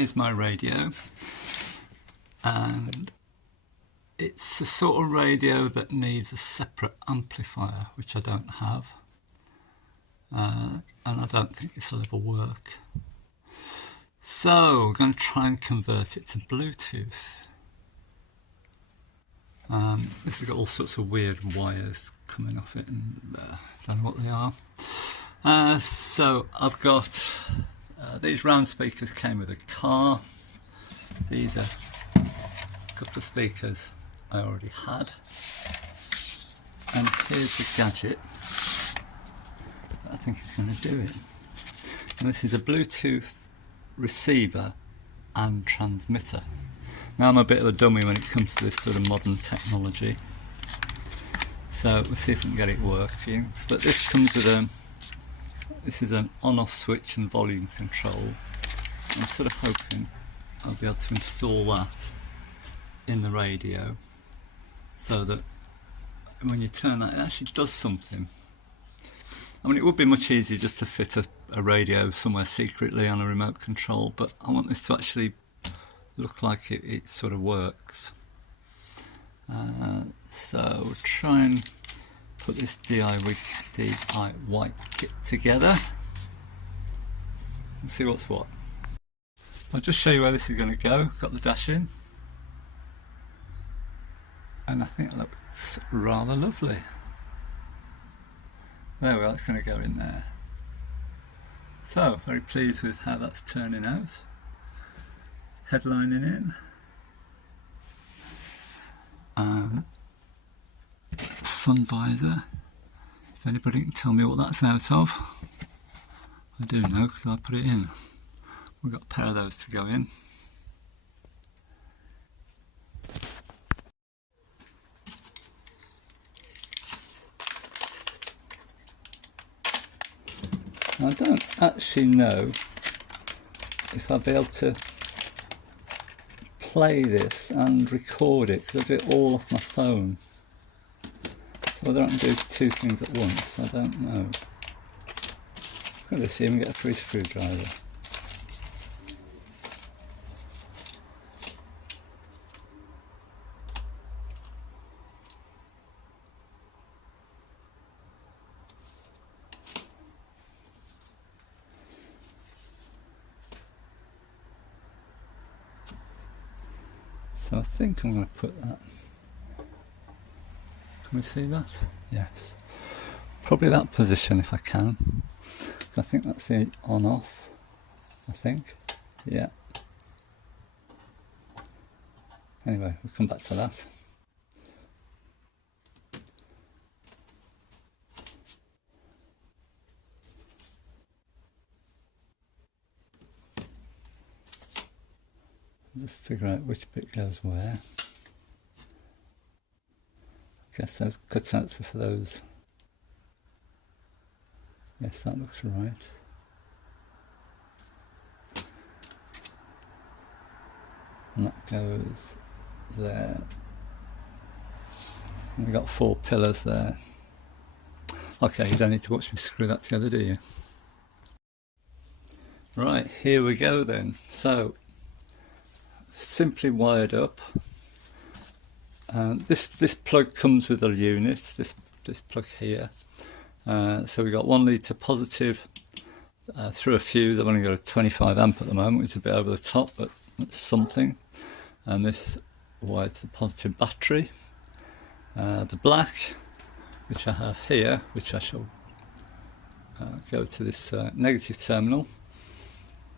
here's my radio, and it's the sort of radio that needs a separate amplifier, which I don't have, and I don't think this will ever work. So I'm going to try and convert it to Bluetooth. This has got all sorts of weird wires coming off it, and I don't know what they are. So I've got these round speakers came with a car. These are a couple of speakers I already had. And here's the gadget that I think is going to do it. And this is a Bluetooth receiver and transmitter. Now I'm a bit of a dummy when it comes to this sort of modern technology, so we'll see if we can get it working. But this comes with this is an on-off switch and volume control. I'm sort of hoping I'll be able to install that in the radio, so that when you turn that, it actually does something. I mean, it would be much easier just to fit a radio somewhere secretly on a remote control, but I want this to actually look like it sort of works. So we'll try and put this DIY kit together and see what's what. I'll just show you where this is going to go. Got the dash in, and I think it looks rather lovely. There we are, it's going to go in there. So, very pleased with how that's turning out. Headlining in. Sun visor. If anybody can tell me what that's out of. I do know because I put it in. We've got a pair of those to go in. I don't actually know if I'll be able to play this and record it, because I do it all off my phone. So whether I can do two things at once, I don't know. I'm going to see him get a free screwdriver. So I think I'm going to put that. Can we see that? Yes. Probably that position if I can. I think that's the on off. I think. Yeah. Anyway, we'll come back to that. Just figure out which bit goes where. I guess those cutouts are for those. Yes, that looks right. And that goes there. And we've got 4 pillars there. Okay, you don't need to watch me screw that together, do you? Right, here we go then. So, simply wired up. This plug comes with a unit, this plug here. So we've got 1 litre positive through a fuse. I've only got a 25 amp at the moment, which is a bit over the top, but that's something. And this wired to the positive battery. The black, which I have here, which I shall go to this negative terminal.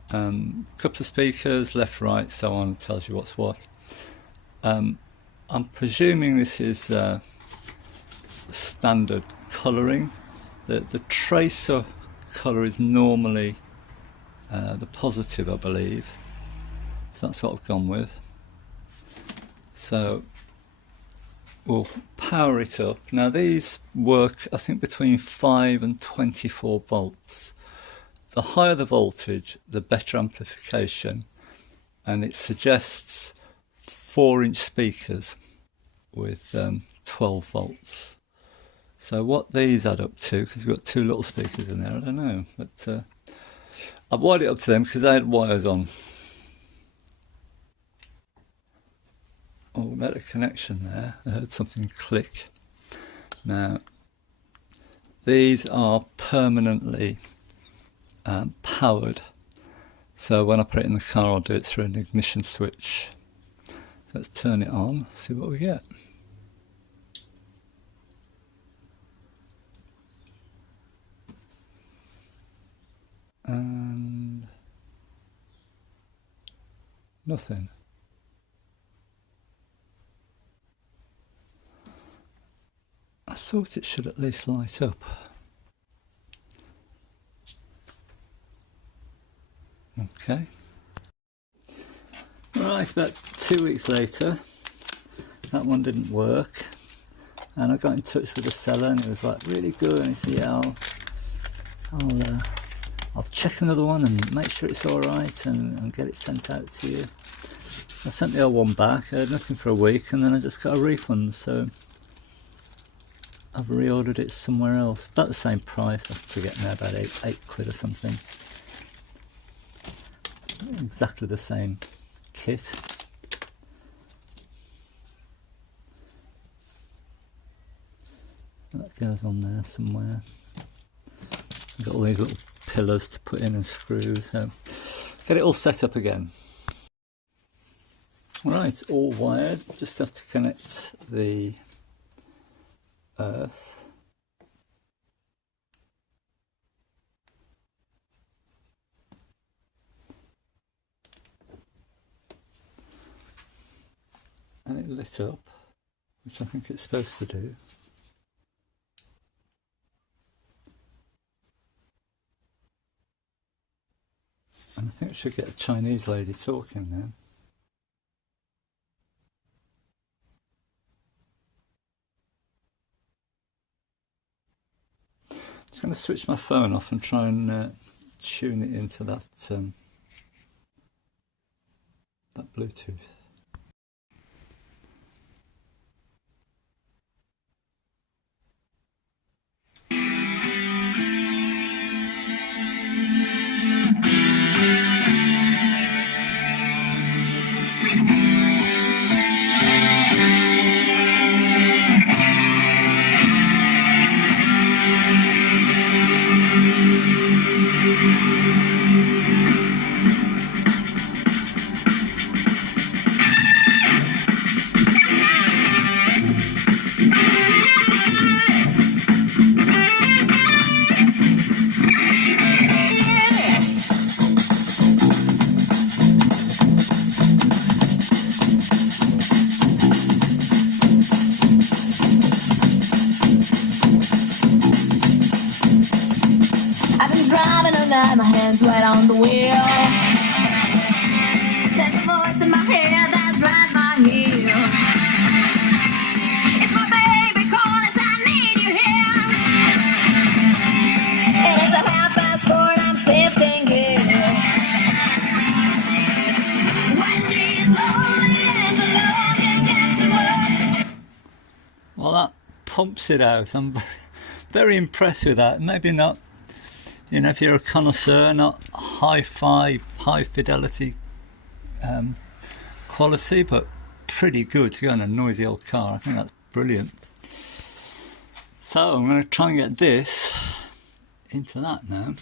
Couple of speakers, left, right, so on, tells you what's what. I'm presuming this is standard colouring. The tracer colour is normally the positive, I believe. So that's what I've gone with. So we'll power it up. Now these work, I think, between 5 and 24 volts. The higher the voltage, the better amplification, and it suggests 4-inch speakers with 12 volts. So what these add up to, because we've got 2 little speakers in there, I don't know, but I've wired it up to them because they had wires on. Oh, better connection there. I heard something click. Now, these are permanently powered. So when I put it in the car, I'll do it through an ignition switch. So let's turn it on, see what we get. And nothing. I thought it should at least light up. Okay. Right, about 2 weeks later, that one didn't work, and I got in touch with the seller, and he was like, really good, and he said, yeah, I'll check another one and make sure it's alright and get it sent out to you. I sent the old one back, I had nothing for a week, and then I just got a refund, so I've reordered it somewhere else. About the same price, I forget now, about 8 quid or something. Exactly the same kit. That goes on there somewhere. I've got all these little pillars to put in and screws, so get it all set up again. Right, all wired, just have to connect the earth. And it lit up, which I think it's supposed to do. And I think we should get a Chinese lady talking now. Just going to switch my phone off and try and tune it into that that Bluetooth. My hands right on the wheel. There's a voice in my head that drives my heel. It's my baby calling, I need you here. It is a 4:30 and I'm shifting gear. When she's lonely and alone, you get to work. Well, that pumps it out. I'm very impressed with that. Maybe not, you know, if you're a connoisseur, not hi-fi, high fidelity quality, but pretty good to go in a noisy old car. I think that's brilliant. So I'm going to try and get this into that now.